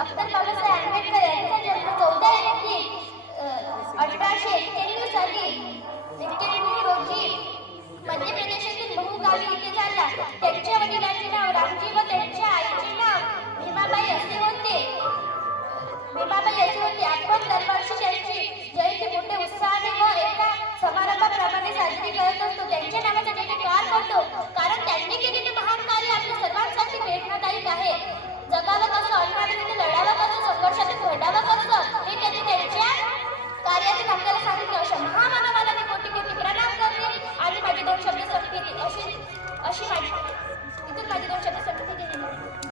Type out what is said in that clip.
Doctor Babasaheb Ambedkar यांचा जन्म 14 April 1891 रोजी मध्य प्रदेशातील महू गावी इथे झाला. त्यांच्या वडिलांचे नाव रामजी व त्यांच्या आईचे नाव भीमाबाई असे होते. आपण दरवर्षी त्यांची जयंती मोठ्या उत्साहाने व एका समारंभाप्रमाणे साजरी करत असतो. त्यांच्या नावाचा डेट का करतो? कारण त्यांनी केलेले महान कार्य आपल्या सर्वांसाठी प्रेरणादायक आहे. जगावं कसं, अन्यायाविरुद्ध लढावं कसं, संघर्षातून घडावं कसं, हे त्यांनी त्यांच्या कार्यातून आपल्याला सांगितलं. अशा महामानवाला मी कोटी कोटी प्रणाम करते आणि माझे 2 शब्द संपते. अशी माझी 2 शब्द संपते.